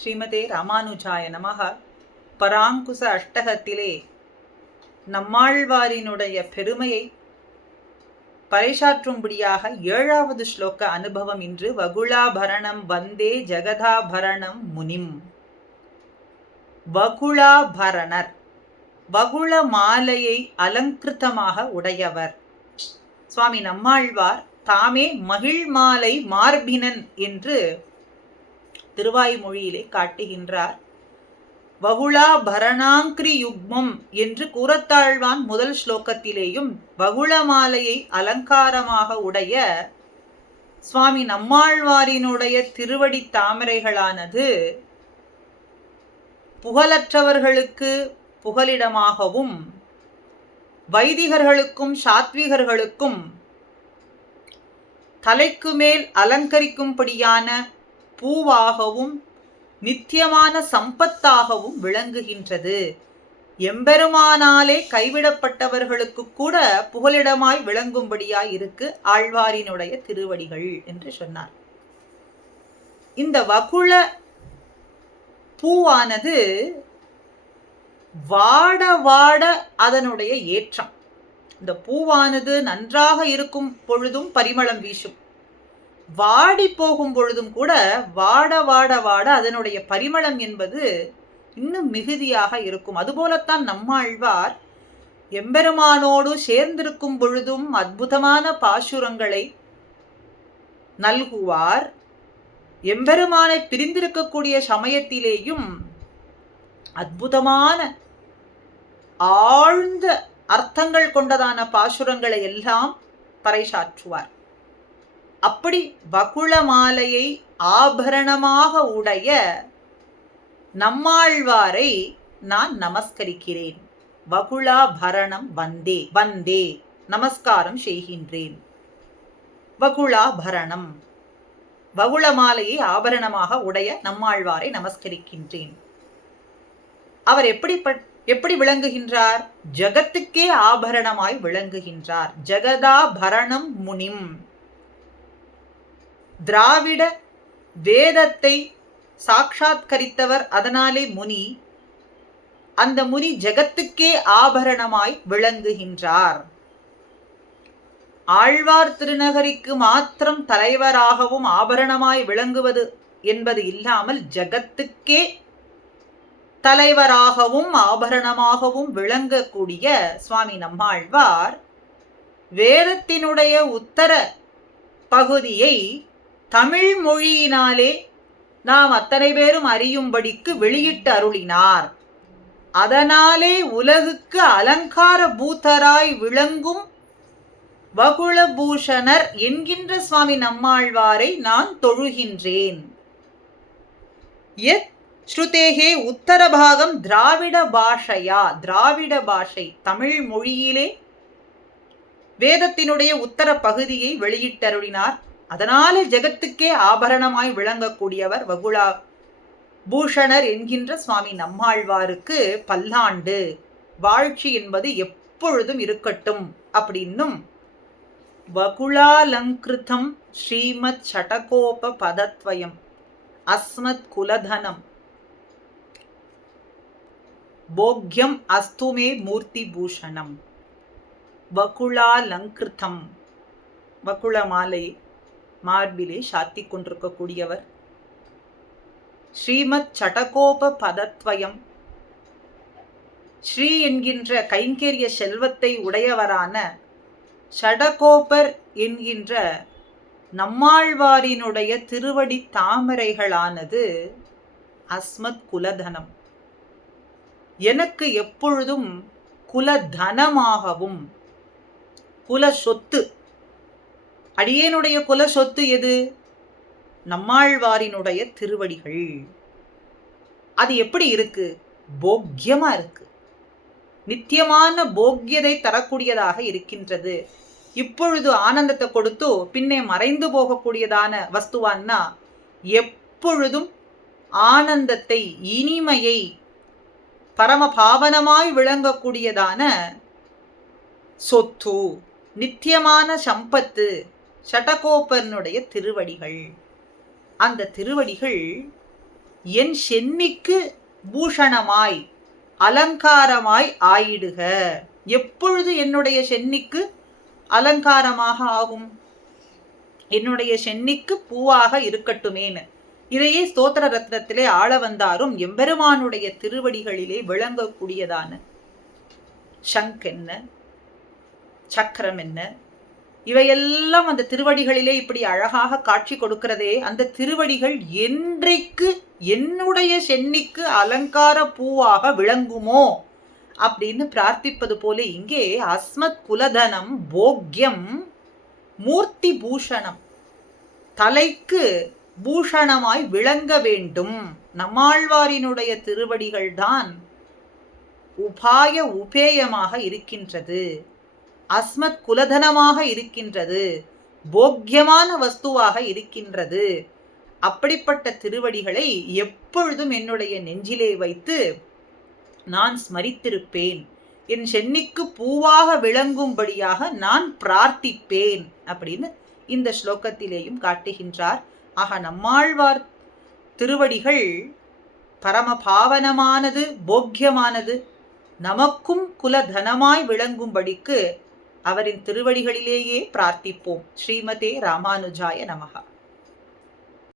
ஸ்ரீமதே ராமானுஜாய நமக. பராங்குச அஷ்டகத்திலே நம்மாழ்வாரினுடைய பெருமையை பறைசாற்றும்படியாக 7வது ஸ்லோக அனுபவம் இன்று. வகுளாபரணம் வந்தே ஜெகதாபரணம் முனிம். வகுளாபரணர், வகுள மாலையை அலங்கிருத்தமாக உடையவர். சுவாமி நம்மாழ்வார் தாமே மகிழ் மாலை மார்பினன் என்று திருவாய்மொழியிலே காட்டுகின்றார். வகுளாபரணாங்கிரி யுக்மம் என்று கூறத்தாழ்வான் முதல் ஸ்லோகத்திலேயும் வகுள மாலையை அலங்காரமாக உடைய சுவாமி நம்மாழ்வாரினுடைய திருவடி தாமரைகளானது புகழற்றவர்களுக்கு புகலிடமாகவும் வைதிகர்களுக்கும் சாத்விகர்களுக்கும் தலைக்கு மேல் அலங்கரிக்கும்படியான பூவாகவும் நித்தியமான சம்பத்தாகவும் விளங்குகின்றது. எம்பெருமானாலே கைவிடப்பட்டவர்களுக்கு கூட புகலிடமாய் விளங்கும்படியாய் இருக்கு ஆழ்வாரினுடைய திருவடிகள் என்று சொன்னார். இந்த வகுள பூவானது வாட வாட அதனுடைய ஏற்றம். இந்த பூவானது நன்றாக இருக்கும் பொழுதும் பரிமளம் வீசும், வாடி போகும் பொழுதும் கூட வாட வாட வாட அதனுடைய பரிமளம் என்பது இன்னும் மிகுதியாக இருக்கும். அதுபோலத்தான் நம்மாழ்வார் எம்பெருமானோடு சேர்ந்திருக்கும் பொழுதும் அற்புதமான பாசுரங்களை நல்குவார். எம்பெருமானை பிரிந்திருக்கக்கூடிய சமயத்திலேயும் அற்புதமான ஆழ்ந்த அர்த்தங்கள் கொண்டதான பாசுரங்களை எல்லாம் பறைசாற்றுவார். அப்படி வகுள மாலையை ஆபரணமாக உடைய நம்மாழ்வாரை நான் நமஸ்கரிக்கிறேன். வகுளாபரணம் வந்தே வந்தே நமஸ்காரம் செய்கின்றேன். வகுளாபரணம், வகுள மாலையை ஆபரணமாக உடைய நம்மாழ்வாரை நமஸ்கரிக்கின்றேன். அவர் எப்படி விளங்குகின்றார்? ஜகத்துக்கே ஆபரணமாய் விளங்குகின்றார். ஜெகதாபரணம் முனிம். திராவிட வேதத்தை சாட்சாத்கரித்தவர், அதனாலே முனி. அந்த முனி ஜகத்துக்கே ஆபரணமாய் விளங்குகின்றார். ஆழ்வார் திருநகரிக்கு மாத்திரம் தலைவராகவும் ஆபரணமாய் விளங்குவது என்பது இல்லாமல் ஜகத்துக்கே தலைவராகவும் ஆபரணமாகவும் விளங்கக்கூடிய சுவாமி நம்மாழ்வார் வேதத்தினுடைய உத்தர பகுதியை தமிழ் மொழியினாலே நாம் அத்தனை பேரும் அறியும்படிக்கு வெளியிட்டு அருளினார். அதனாலே உலகுக்கு அலங்கார பூதராய் விளங்கும் வகுளபூஷணர் என்கின்ற சுவாமி நம்மாழ்வாரை நான் தொழுகின்றேன். யத் ஸ்ருதேகே உத்தரபாகம் திராவிட பாஷையா, திராவிட பாஷை தமிழ் மொழியிலே வேதத்தினுடைய உத்தர பகுதியை வெளியிட்டருளினார். அதனாலே ஜெகத்துக்கே ஆபரணமாய் விளங்கக்கூடியவர் வகுளா பூஷணர் என்கின்ற சுவாமி நம்மாழ்வாருக்கு பல்லாண்டு வாழ்ச்சி என்பது எப்பொழுதும் இருக்கட்டும் அப்படின்னும் வகுளாலங்கிருதம் ஸ்ரீமத் சடகோப பதத்வயம் அஸ்மத் குலதனம் போக்யம் அஸ்துமே மூர்த்தி பூஷணம். வகுளாலங்கிருதம், வகுள மாலை மார்பிலே சாத்தி கொண்டிருக்கக்கூடியவர். ஸ்ரீமத் சடகோப பதத்வயம், ஸ்ரீ என்கின்ற கைங்கரிய செல்வத்தை உடையவரான ஷடகோபர் என்கின்ற நம்மாழ்வாரினுடைய திருவடி தாமரைகளானது அஸ்மத் குலதனம், எனக்கு எப்பொழுதும் குலதனமாகவும், குல சொத்து. அடியேனுடைய குல சொத்து எது? நம்மாழ்வாரினுடைய திருவடிகள். அது எப்படி இருக்கு? போக்கியமா இருக்கு, நித்தியமான போக்கியதை தரக்கூடியதாக இருக்கின்றது. இப்பொழுது ஆனந்தத்தை கொடுத்து பின்னே மறைந்து போகக்கூடியதான வஸ்துவான்னா எப்பொழுதும் ஆனந்தத்தை, இனிமையை, பரம பாவனமாய் விளங்கக்கூடியதான சொத்து, நித்தியமான சம்பத்து ஷடகோபனுடைய திருவடிகள். அந்த திருவடிகள் என் சென்னிக்கு பூஷணமாய் அலங்காரமாய் ஆயிடுக. எப்பொழுது என்னுடைய சென்னிக்கு அலங்காரமாக ஆகும்? என்னுடைய சென்னிக்கு பூவாக இருக்கட்டுமேன்னு. இதையே ஸ்தோத்திர ரத்னத்திலே ஆள வந்தாரும் எம்பெருமானுடைய திருவடிகளிலே விளங்கக்கூடியதான சங்க் என்ன, சக்கரம் என்ன, இவையெல்லாம் அந்த திருவடிகளிலே இப்படி அழகாக காட்சி கொடுக்கிறதே, அந்த திருவடிகள் என்றைக்கு என்னுடைய சென்னிக்கு அலங்கார பூவாக விளங்குமோ அப்படின்னு பிரார்த்திப்பது போல இங்கே அஸ்மத் குலதனம் போக்யம் மூர்த்தி பூஷணம், தலைக்கு பூஷணமாய் விளங்க வேண்டும். நம்மாழ்வாரினுடைய திருவடிகள்தான் உபாய உபேயமாக இருக்கின்றது, அஸ்மத் குலதனமாக இருக்கின்றது, போக்கியமான வஸ்துவாக இருக்கின்றது. அப்படிப்பட்ட திருவடிகளை எப்பொழுதும் என்னுடைய நெஞ்சிலே வைத்து நான் ஸ்மரித்திருப்பேன், என் சென்னிக்கு பூவாக விளங்கும்படியாக நான் பிரார்த்திப்பேன் அப்படின்னு இந்த ஸ்லோகத்திலேயும் காட்டுகின்றார். ஆக நம்மாழ்வார் திருவடிகள் பரம பாவனமானது, போக்கியமானது. நமக்கும் குலதனமாய் விளங்கும்படிக்கு அவரின் திருவடிகளிலேயே பிரார்த்திப்போம். ஸ்ரீமதே ராமானுஜாய நமஹ.